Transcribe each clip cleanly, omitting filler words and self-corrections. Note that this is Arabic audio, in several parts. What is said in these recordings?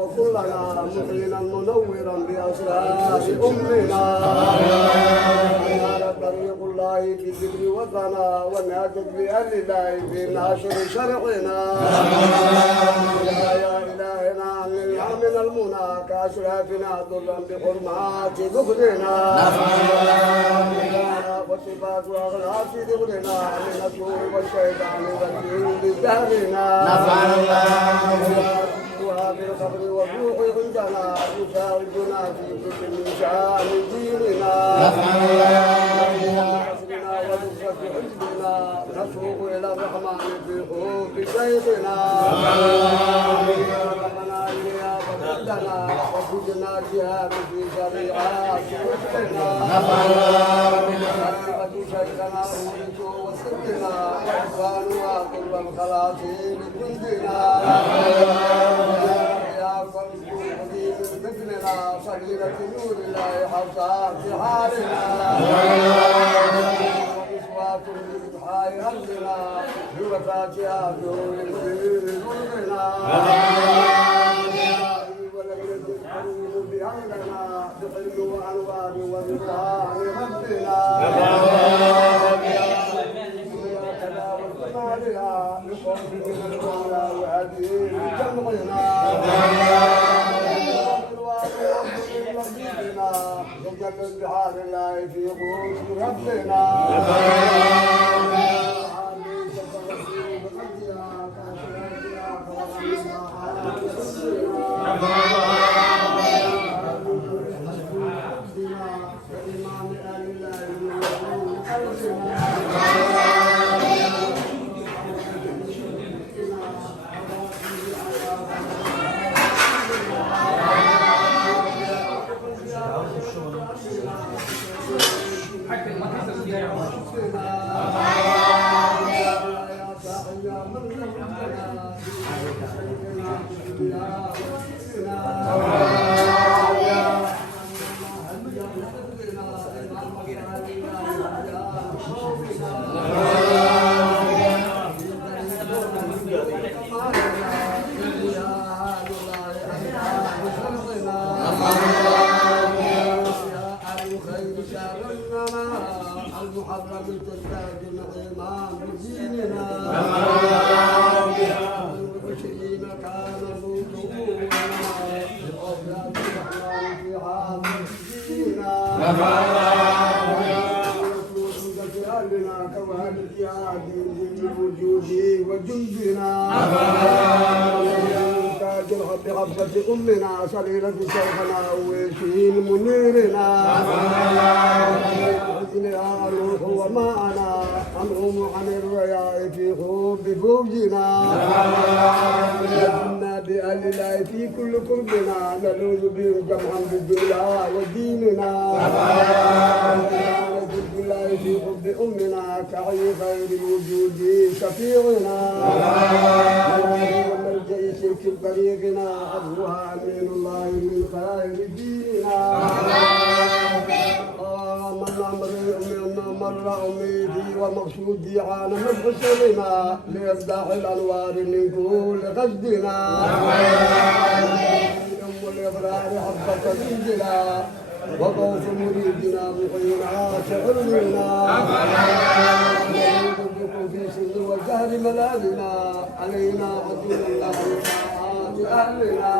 وكلنا مؤمنا منورا بأسرار أمنا على طريق الله بالذكر وطنا ونهجت بأهل الله في ناشر شرعنا يا إلهنا من المنى كأشرافنا ضرا بحرمات ذكرنا وصفات وأغلاف ذكرنا من السوء والشيطان والجن بسهرنا بالقبر والروح عندنا يساعدنا في كل من شان ديننا حسبنا ونصرة حزبنا نسوق إلى الرحمن في حب شيخنا ربنا إليها فقدنا وخذنا جهاد في شريعات رشدنا خليفة شيخنا أولك وسدنا وعفان وقر الخلاص لجندنا مثلنا صغيرة نور الله حفصة في حالنا وإصوات للضحايا أرضنا بوفاتها نور قلوبنا ولم يزل قلوب بأهلنا بحلم وأنوار ورضوان ربنا مالها لقوم من الوعلى وهديه جمعنا وجل بحال الله في قوس ربنا المحرم تزداد الإيمان بديننا والمشركين كان ظهورنا بأولاد الرحمن في هذا ديننا وجعلنا كوهب الجهاد بالوجود وجندنا تاج الحب حفظة أمنا سريرة شيخنا وشين منيرنا يا روح ومعنا أنعم عن الرياء في حب فوجنا لجنا بأهل الله في كل قربنا نلوذ بهم جمعا بالدنيا وديننا نجد الله في حب أمنا كحي خير الوجود شفيعنا وملجأ شرك طريقنا أبوها أمين الله من خير ديننا مر أميدي ومقصودي عانى مبحثنا لإصلاح الأنوار من كل قصدنا والإبرار حبة سجنا وقوف مريدنا بخيرنا شعرنا في سر والجهر ملاذنا علينا عدل الله وطاعات أهلنا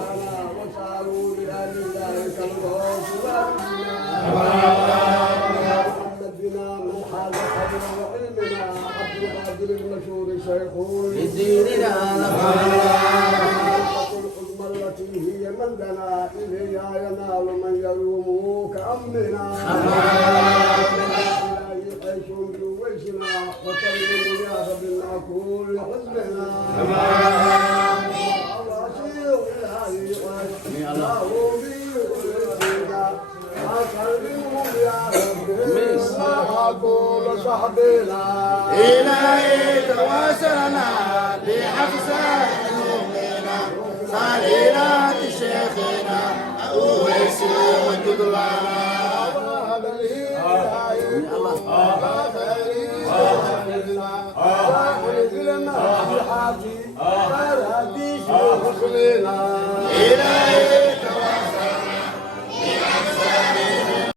وصاروا لأهل الله كالغوث بنا من حال قدر وعلمنا عبد القادر المشهور شيخ لديننا الحكمة التي هي من دنا إليها ينال من يروم كأمنا ويشنا وطلب يا رب كل حزبنا واشير الهي الله أكرمهم يا رب كل صحبنا إلهي تواصلنا بحفظ المؤمنين صالحات شيخنا أويس وجد لنا